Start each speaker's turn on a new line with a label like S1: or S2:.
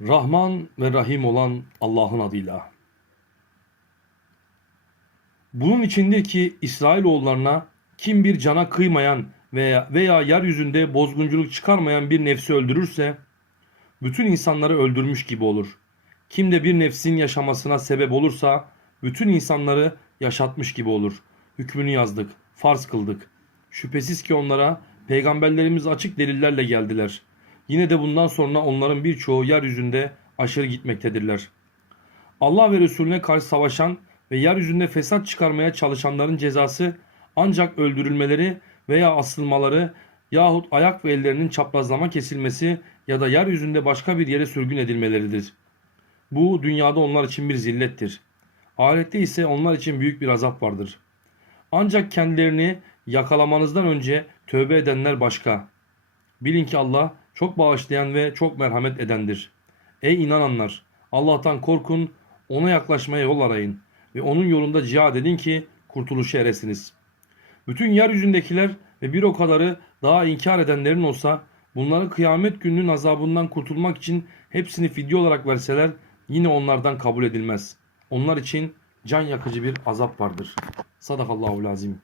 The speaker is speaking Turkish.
S1: Rahman ve Rahim olan Allah'ın adıyla. Bunun içindir ki İsrailoğullarına kim bir cana kıymayan veya, veya yeryüzünde bozgunculuk çıkarmayan bir nefsi öldürürse bütün insanları öldürmüş gibi olur. Kim de bir nefsin yaşamasına sebep olursa bütün insanları yaşatmış gibi olur. Hükmünü yazdık, farz kıldık. Şüphesiz ki onlara peygamberlerimiz açık delillerle geldiler. Yine de bundan sonra onların birçoğu yeryüzünde aşırı gitmektedirler. Allah ve Resulüne karşı savaşan ve yeryüzünde fesat çıkarmaya çalışanların cezası ancak öldürülmeleri veya asılmaları yahut ayak ve ellerinin çaprazlama kesilmesi ya da yeryüzünde başka bir yere sürgün edilmeleridir. Bu dünyada onlar için bir zillettir. Ahirette ise onlar için büyük bir azap vardır. Ancak kendilerini yakalamanızdan önce tövbe edenler başka. Bilin ki Allah çok bağışlayan ve çok merhamet edendir. Ey inananlar! Allah'tan korkun, ona yaklaşmaya yol arayın ve onun yolunda cihad edin ki kurtuluşa eresiniz. Bütün yeryüzündekiler ve bir o kadarı daha inkar edenlerin olsa bunları kıyamet gününün azabından kurtulmak için hepsini fidye olarak verseler yine onlardan kabul edilmez. Onlar için can yakıcı bir azap vardır. Sadakallahu lazim.